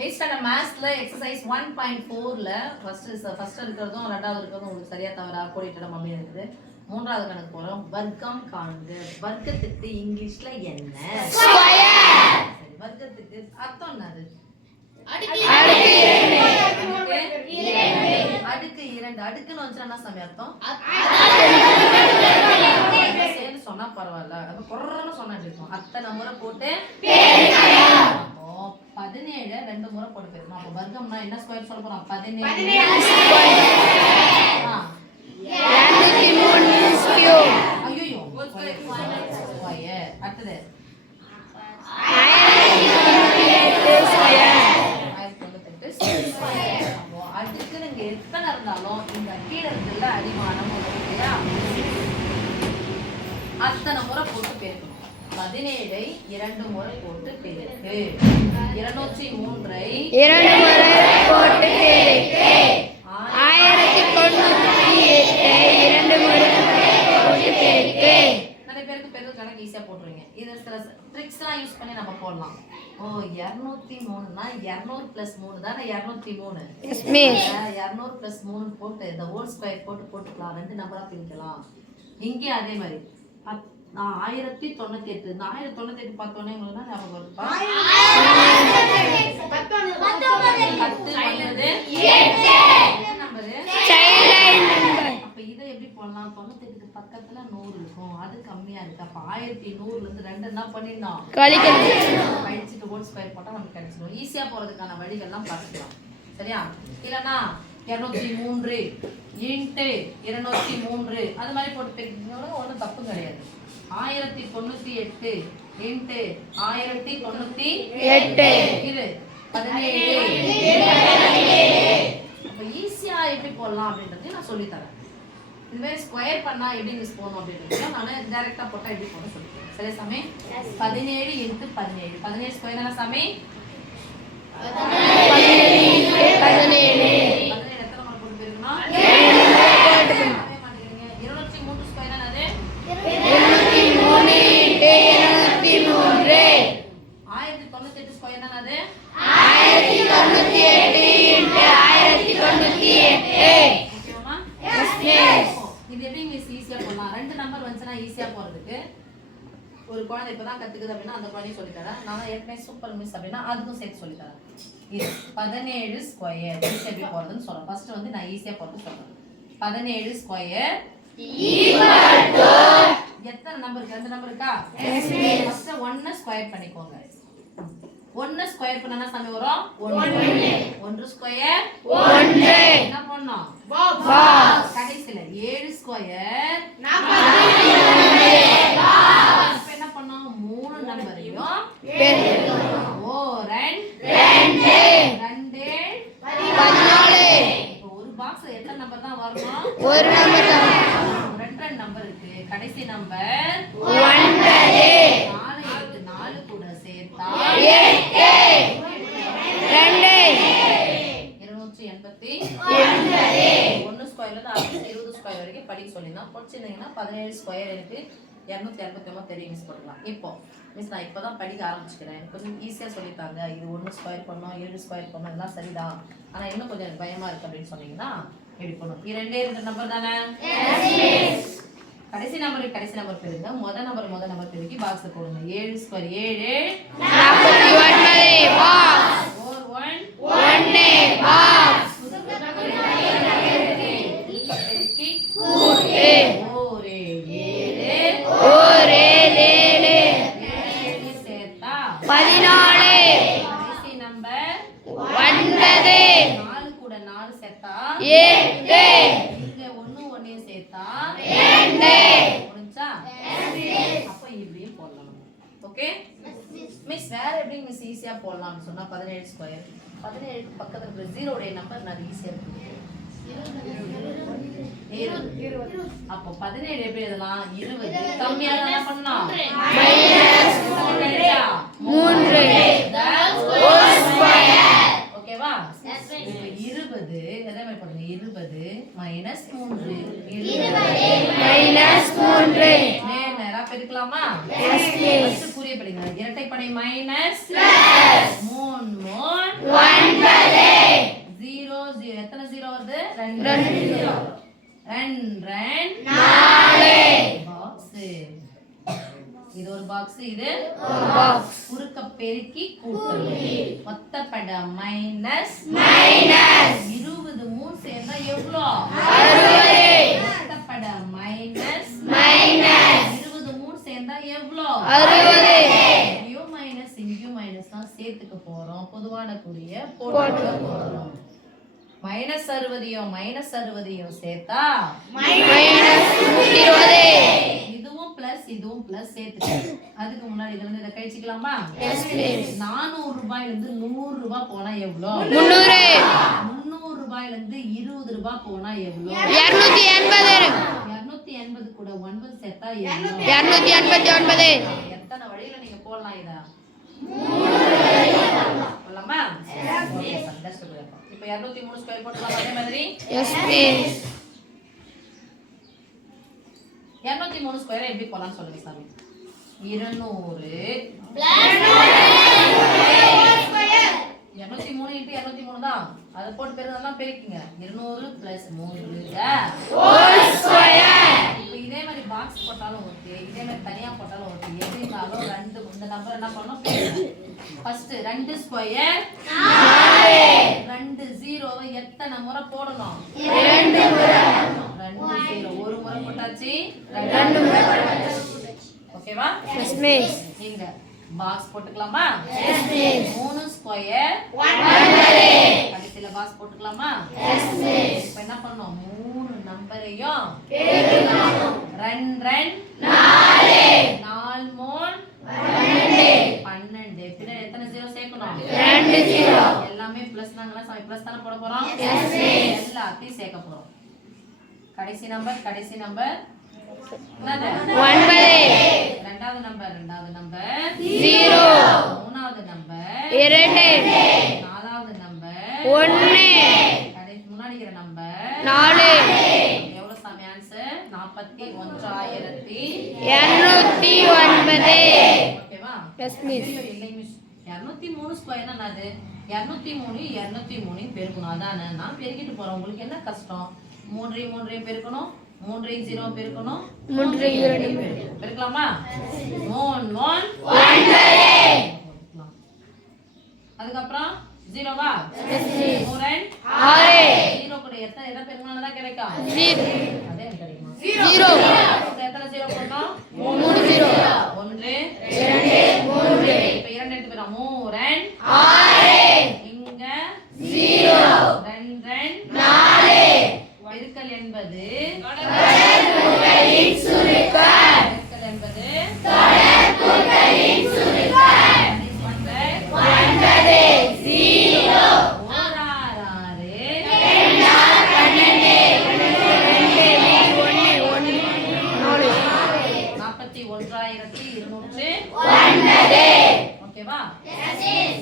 8th standard mathsல exercise 1.4ல first இருக்கிறதும் ரெண்டாவது இருக்கிறதும் உங்களுக்கு சரியா தவறா கோடிட்டடம் அப்படி இருக்குது. மூன்றாவது கணக்கு போறோம். வர்க்கம் காண்க. வர்க்கத்துக்கு இங்கிலீஷ்ல என்ன? ஸ்கொயர். சரி, வர்க்கத்துக்கு அர்த்தம் என்னது? அடுக்கு 2. அடுக்குன்னு வச்சா என்ன சாமி அர்த்தம்? சேர்ந்து சொன்னா பரவாயில்ல. அப்ப குறன்னு சொன்னா இருக்கும். அத்தனை முறை போட்டு 17 2 முறை போட்டு பேசணும். அப்ப வர்க்கம்னா என்ன ஸ்கொயர் சொல்ல போறோம்? 17 ஐயோ ஸ்கொயர். அடுத்தது 1098 ஸ்கொயர். அப்போ அடுக்கு நீங்க எத்தனை இருந்தாலும் இந்த கீழே இருக்குல்ல அடிமானம் இல்லையா, அத்தனை முறை போட்டு பேசணும். 17 2 முறை போட்டு பெருக்கு. 203 ஐ 2 முறை போட்டு பெருக்கு. 1098 2 முறை போட்டு பெருக்கு. நிறைய பேருக்கு பெருக்கு கணக்கு ஈஸியா போட்டுருவீங்க. இது சில ட்ரிக்ஸ்லாம் யூஸ் பண்ணி நம்ம போடலாம். ஓ 203னா 200 + 3 தானே 203. Yes miss. 200 + 3 போட்டு இந்த ஹோல் ஸ்கொயர் போட்டுக்கலாம். ரெண்டு நம்பரா பிரிக்கலாம். இங்கே அதே மாதிரி 1098. இந்த 1098 பார்த்தோன்னே உங்களுக்கு தான் ஞாபகம் வருது. 10 அப்ப இதை எப்படி போடலாம்? 98க்கு பக்கத்துல 100 இருக்கும். அது கம்மியா இருக்கு. அப்ப 1100ல இருந்து 2 என்ன பண்ணிடணும்? கழிச்சிட்டு ஹோல் ஸ்கொயர் போட்டா நமக்கு கிடைச்சிடும். ஈஸியா போறதுக்கான வழிகள்லாம் பார்த்துக்கலாம். சரியா? இல்லனா 203 × 203 அது மாதிரி போட்டு பெருக்கினோட ஒன்றும் தப்பு கிடையாது. 1098 × 1098 இது 17. அப்ப ஈஸியா எப்படி போடலாம் அப்படின்றது நான் சொல்லி தரேன். இதுவே ஸ்கொயர் பண்ணா எப்படி மிஸ் போடணும் அப்படின்றது நான் டைரக்டா போட்டா எப்படி போட சொல்லிட்டேன். சரியா சாமி? 17 × 17 17 ஸ்கொயர் என்ன சாமி? 17 எத்தனை முறை போட்டு போயிருக்கணும்? 203 ஸ்கொயர் என்னது? 203 1098 ஸ்கொயர் என்னது? 1098 ஓகேவா? எஸ். இது எப்படி மிஸ் ஈஸியா போடலாம்? ரெண்டு நம்பர் வந்துச்சுனா ஈஸியா போறதுக்கு ஒரு குழந்தை இப்பதான் கத்துக்குது அப்படின்னா அந்த குழந்தைய சொல்லி தரேன். நான் ஏற்கனவே சூப்பர் மிஸ் அப்படின்னா அதுக்கும் சேர்த்து சொல்லி தரேன். இது 17 ஸ்கொயர் ஈஸியா எப்படி போறதுன்னு சொல்றேன். ஃபர்ஸ்ட் வந்து நான் ஈஸியா போறது சொல்றேன். 17 ஸ்கொயர் எத்தனை நம்பருக்கு? ரெண்டு நம்பர் இருக்கா? ஃபர்ஸ்ட் 1 ஸ்கொயர் பண்ணிக்கோங்க. 1 ஸ்கொயர் பண்ணா சாமி வரும் 1 ஸ்கொயர் 1 என்ன பண்ணோம்? பாக்ஸ். கடைசில 7 ஸ்கொயர் 42 பாக்ஸ். இப்ப என்ன பண்ணோம்? மூணு நம்பரையும் பெருக்கணும். ஓ 2 14. இப்போ ஒரு பாக்ஸ்ல எத்தனை நம்பர் தான் வரணும்? ஒரு நம்பர் தான். ரெண்டு நம்பர் இருக்கு. கடைசி நம்பர் 9. 4 கூட சேர்த்தா 280. 1 ஸ்கொயர்ல இருந்து 20 ஸ்கொயர் வரைக்கும் படிக்க சொல்லிருந்தா படிச்சிருந்தீங்கன்னா 17 ஸ்கொயர் எனக்கு 289 தெரியும் மிஸ் போட்டுக்கலாம். இப்போ மிஸ் நான் இப்பதான் படிக்க ஆரம்பிச்சுக்கிறேன். கொஞ்சம் ஈஸியா சொல்லித்தாங்க. இது 1 ஸ்கொயர் பண்ணோம் 7 ஸ்கொயர் பண்ணோம் இதெல்லாம் சரிதான். ஆனா இன்னும் கொஞ்சம் எனக்கு பயமா இருக்கு அப்படின்னு சொன்னீங்கன்னா எப்படி பண்ணும்? இது ரெண்டு நம்பர் தானே? கடைசி நம்பர் பெருங்க. முத நம்பர் பெருக்கி பாக்ஸ்ல போடுங்க. 7 ஸ்கொயர் 7 49 பாக்ஸ். 1 பாக்ஸ். பெருக்கி கூட்டு. 7 சேர்த்தா 14. கடைசி நம்பர் 9. 4 கூட 4 சேர்த்தா 8. இங்க 1 சேர்த்தா 2. முடிஞ்சா? அப்ப இப்படியே போடலாம். ஓகே மிஸ் வேற எப்படி மிஸ் ஈஸியா போடலாம்னு சொன்னா 17 ஸ்கொயர் 17 பக்கத்துல இருக்கிற 0 உடைய நம்பர் நான் ஈஸியா இருக்கு. 20. அப்போ 17 எப்படி எழுதலாம்? 20 கம்மியா என்ன பண்ணலாம்? -3 ஓகேவா? 20 எதை மாதிரி போடுங்க? 20 -3 நேரா பெருக்கலாமா? ஃபர்ஸ்ட் புரிய படிங்க. இரட்டைப்படை மைனஸ் பிளஸ் 3 3 1 பாக்ஸ். இது ஒரு பாக்ஸ், இது குறுக்க பெருக்கி கூட்டல். மொத்தப்பட மைனஸ் 20 3 சேர்ந்தா எவ்வளோ? 60. மொத்தப்பட மைனஸ் 20 3 சேர்ந்தா எவ்வளோ? 60. இங்கேயும் மைனஸ் இங்கேயும் மைனஸ் தான் சேர்த்துக்க போறோம். பொதுவான குறிய போட்டுக்க போறோம். மைனஸ் 60யும் சேர்த்தா மைனஸ் 120. இதுவும் பிளஸ் இதுவும் பிளஸ் சேர்த்துக்க. அதுக்கு முன்னாடி இதுல இருந்து இத கழிச்சுக்கலாமா? 400 ரூபாயில இருந்து 100 ரூபாய் போனா எவ்வளோ? 300. 300 ரூபாயில இருந்து 20 ரூபாய் போனா எவ்வளோ? 280. 280 கூட 9 சேர்த்தா எவ்வளோ? 289. எத்தனை வழியில நீங்க போடலாம் இத? 3 வழியில போடலாமா? இப்போ 203 ஸ்கொயர் போட்டுக்கலாம் அதே மாதிரி. Yes please. 203 ஸ்கொயரை எப்படி போடலாம்னு சொல்லுங்க சாமி. 200 203 இன்டு 203 தான். அதை போட்டு பெருக்கலாம் பெருக்கிங்க. 200 பிளஸ் 3 ஹோல் ஸ்கொயர். இப்போ இதே மாதிரி பாக்ஸ் போட்டாலும் ஓகே, இதே மாதிரி தனியா போட்டாலும் ஓகே. எதுனாலும் ரெண்டு இந்த நம்பர் என்ன பண்ணனும்? பெருக்கணும். First 2 square 4. 2 0வை எத்தனை முறை போடணும்? 2 முறை. 2 0 ஒரு முறை போட்டாச்சு, 2 முறை போட்டாச்சு. ஓகேவா? Yes miss. இங்க பாக்ஸ் போட்டுக்கலாமா? Yes miss. 3 ஸ்கொயர் 9. கடைசில பாக்ஸ் போட்டுக்கலாமா? Yes miss. இப்போ என்ன பண்ணனும்? 3 நம்பரையும் பெருக்கணும். 2 4 4 3 12. பின்ன எத்தனை 0 சேர்க்கணும்? 2 0. எல்லாமே பிளஸ் தாங்களா? சாமி பிளஸ் தான போட போறோம். Yes miss. எல்லாத்தையும் சேர்க்க போறோம். கடைசி நம்பர் என்னது? 9. இரண்டாவது நம்பர் 0. மூணாவது நம்பர் 2. நாலாவது நம்பர் 1. கடைசி முன்னாடி இருக்கிற நம்பர் 4. எவ்வளவு சாமி ஆன்சர்? 41,809. ஓகேவா? Yes miss. 203 ஸ்கொயர்னா என்னது? 203 203 பெருக்கணும். அதானே நான் பெருக்கிட்டு போறேன். உங்களுக்கு என்ன கஷ்டம்? 3 பெருக்கணும், 3 0 பெருக்கணும், 3 2 பெருக்கலாமா? 1 1 அதுக்கு அப்புறம் 0வா? 3 6. 0 கூட எத்தனை பெருக்கணும்னா தான் கிடைக்கும்? 0. அதே கிடைக்குமா? 0. எத்தனை 0 போடணும்? 3 0. 1 2 3. இப்போ 2 எடுத்து போறோம். 3 6. இங்க 0. 2 4. பெருக்கல் என்பது தொடர்கூட்டலின் சுருக்கம். பெருக்கல் என்பது தொடர்கூட்டலின் சுருக்கம். 9 0 1 6 41,209. ஓகேவா?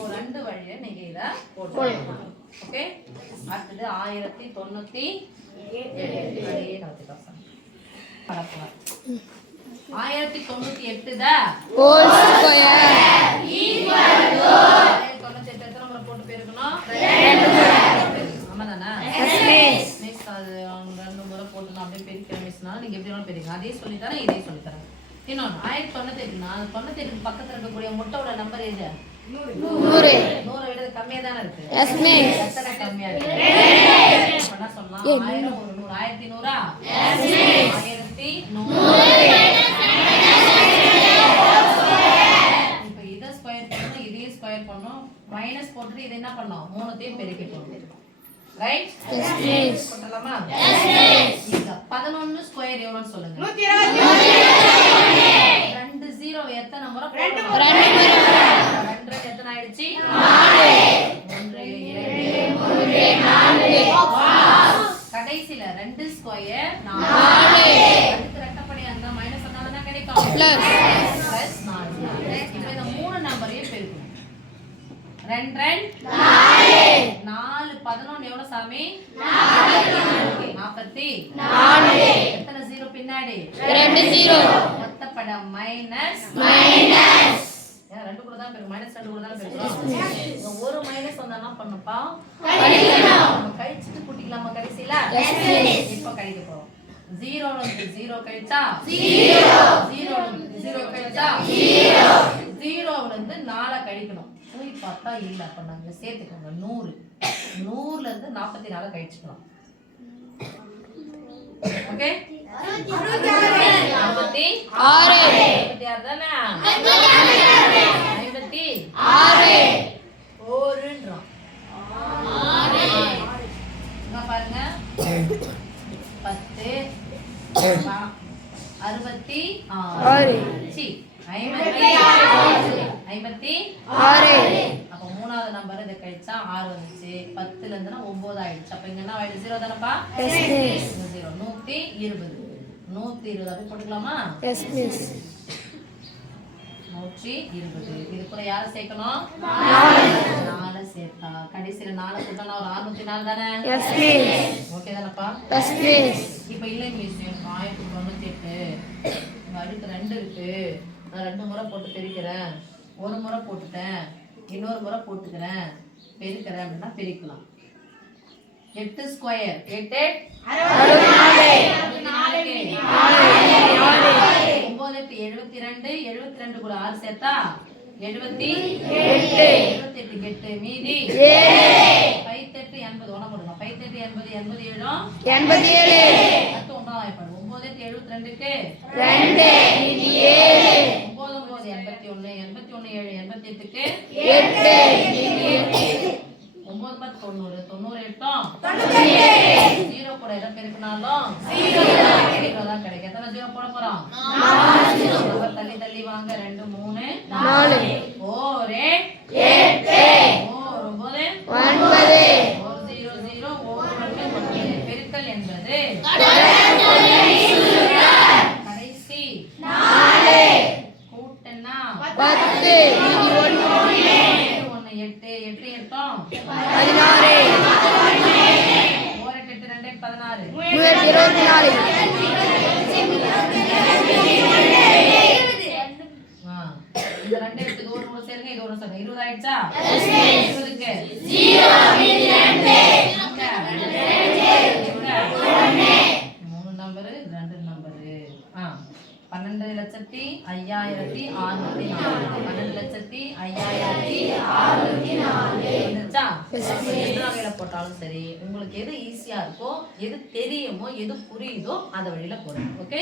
ஒரு ரெண்டு வழியில நீங்க இத போடலாம். ஓகே. அடுத்து 1098 1098 the whole square equal to 1098 எத்தனை முறை போட்டு பெருக்கணும்? 2 முறை. ஆமாதானே? Yes miss. மிஸ் அது 2 முறை போட்டு அப்படியே பெருக்கிற மிஸ்னா நீங்க எப்படி வேணாலும் பெருக்குங்க. அதே சொல்லி தரேன், இதே சொல்லி தரேன். இன்னொன்று 1098 னா 98 பக்கத்துல இருக்கக்கூடிய முட்டையோட நம்பர் எது? 100. 100 விட கம்மியா தான இருக்கு. Yes miss. எத்தனை கம்மியா இருக்கு? 2. என்ன சொல்லலாம்? 1000 ஒரு 100 1100 ஆ? Yes miss. 1100. இப்போ இத ஸ்கொயர் பண்ணனும், இதையும் ஸ்கொயர் பண்ணனும். மைனஸ் போட்டுட்டு இத என்ன பண்ணனும்? மூணுத்தையும் பெருக்கிட்டோம். ரைட்? Yes miss. போடலாமா? Yes miss. இந்த 11 ஸ்கொயர் எவ்வளவுன்னு சொல்லுங்க. 120. 2 0 எத்தனை முறை போடணும்? 2 முறை. 2 எத்தனை ஆயிடுச்சு? 4. 1 2 3 4. கடைசில 2 ஸ்கொயர் 4. அடுத்து ரெட்டப்படியா இருந்தா மைனஸ் பண்ணால என்ன கிடைக்கும்? பிளஸ் 4. இப்போ இந்த மூணு நம்பரையும் பெருக்கணும். 2 4 4 11 எவ்வளவு சாமி? 44. எத்தனை 0 பின்னாடி? 2 0. மொத்தப்பட மைனஸ் ஏன் 2 கூட தான் பெருக்கும். மைனஸ் 2 கூட தான் பெருக்கும். ஒரு மைனஸ் வந்தா என்ன பண்ணுப்பா? கழிக்கணும். நம்ம கழிச்சிட்டு கூட்டிக்கலாமா கடைசியில? இப்ப கழிக்க போறோம். 0 ல இருந்து 0 கழிச்சா 0 0 கழிச்சா 0 ல இருந்து 4 கழிக்கணும். போய் பார்த்தா இல்ல, அப்ப நாங்க சேர்த்துக்கோங்க 100. 100 ல இருந்து 44 கழிச்சுக்கலாம். ஓகே? 56 தானே? 56 ஓருன்றோம். இங்க பாருங்க 10 66 சி 56 அப்ப மூணாவது நம்பர் இத கழிச்சா 6 வந்துச்சு. 10 ல இருந்துனா 9 ஆயிடுச்சு. அப்ப இங்க என்ன ஆயிடுச்சு? 0 தானப்பா? Yes miss. 0 120 120 அப்படி போட்டுக்கலாமா? Yes miss. 120 இது கூட யார சேர்க்கணும்? 4 சேர்த்தா கடைசில 4 கூட்டினா ஒரு 604 தானே? Yes miss. ஓகே தானப்பா? S miss. இப்போ இல்ல மிஸ் 1098 இங்க அடுத்து 2 இருக்கு. நான் 2 முறை போட்டு பெருக்கிறேன், ஒரு முறை போட்டுட்டேன், இன்னொரு முறை போட்டுக்கிறேன், பெருக்கிறேன் அப்படின்னா பெருக்கலாம். 8 ஸ்கொயர் 8 72 72 கூட 6 சேர்த்தா 78 78 கெட்டு மீதி 58 80 ஒண்ணா போடுங்க. 58 80 87 அடுத்து ஒண்ணா ஆயிடும். 9 72 க்கு 2 மீதி 7 9 9 81 81 7 88 க்கு 8 மீதி 9 10 90 90 8 0 கூட எதை பெருக்கினாலும் 0 தான் கிடைக்கும். எத்தனை 0 போட போறோம்? 4 தள்ளி தள்ளி வாங்க. 2 3 4 4 8 4 9 9 0 0 1 1 பெருக்கல் என்பது கடைசி 4 கூட்டனா 10 மீதி 1 1 8 8 8 16 1 8 2 16 24 இந்த 2 எடுத்து ஒரு முறை சேருங்க, இது ஒரு சேருங்க. 20 ஆயிடுச்சா? 20க்கு 0 மீதி 2 3 நம்பர் 2 நம்பர் 12,05,604 12,05,604 போட்டாலும் சரி, உங்களுக்கு எது ஈஸியா இருக்கோ, எது தெரியுமோ, எது புரியுதோ அந்த வழியில போடுங்க. ஓகே?